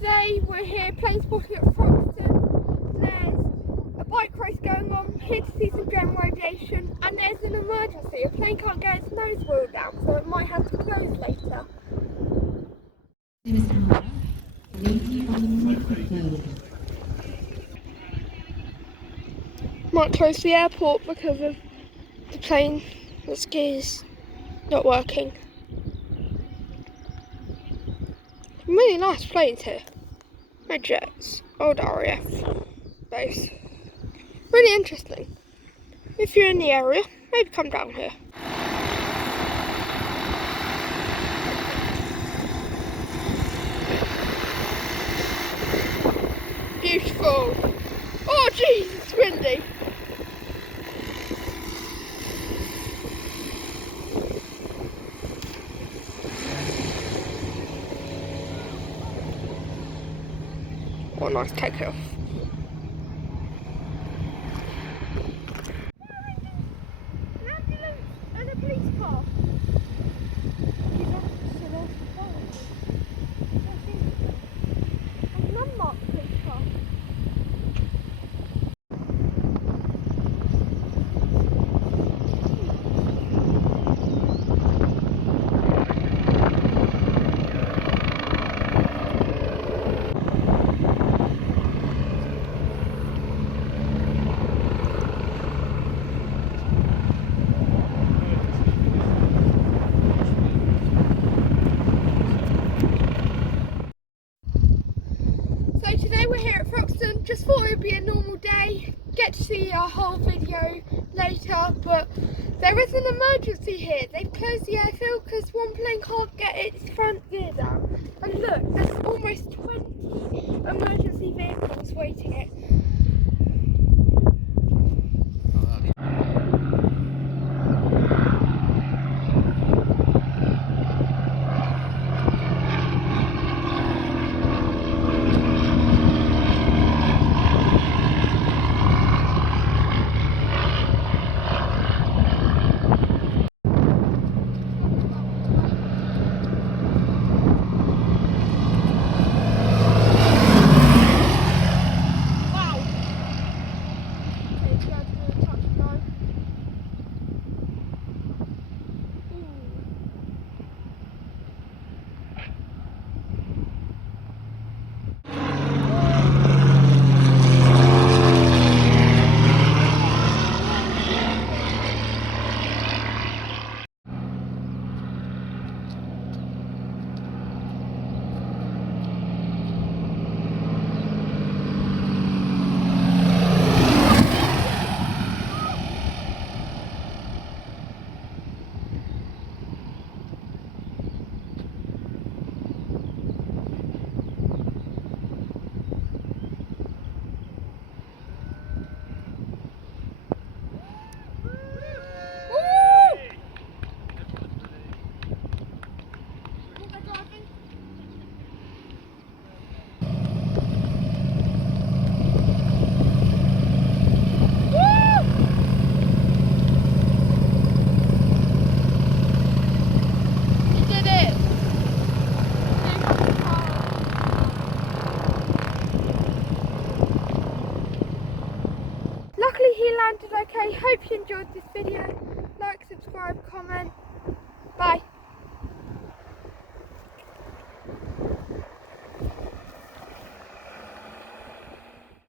today we're here plane spotting at Thruxton. There's a bike race going on, here to see some general aviation, and there's an emergency. A plane can't get its nose wheel down, so it might have to close later. Might close the airport because of the plane, the skis not working. Really nice planes here. Red jets, old RAF base. Really interesting. If you're in the area, maybe come down here. Beautiful. Oh jeez, it's windy. What a nice takeoff. An ambulance and a police car. An unmarked police car. So today we're here at Thruxton. Just thought it would be a normal day. Get to see our whole video later, but there is an emergency here. They've closed the airfield because one plane can't get its front gear down. And look, there's almost 20 emergency vehicles waiting it. Luckily he landed okay. Hope you enjoyed this video. Like, subscribe, comment. Bye.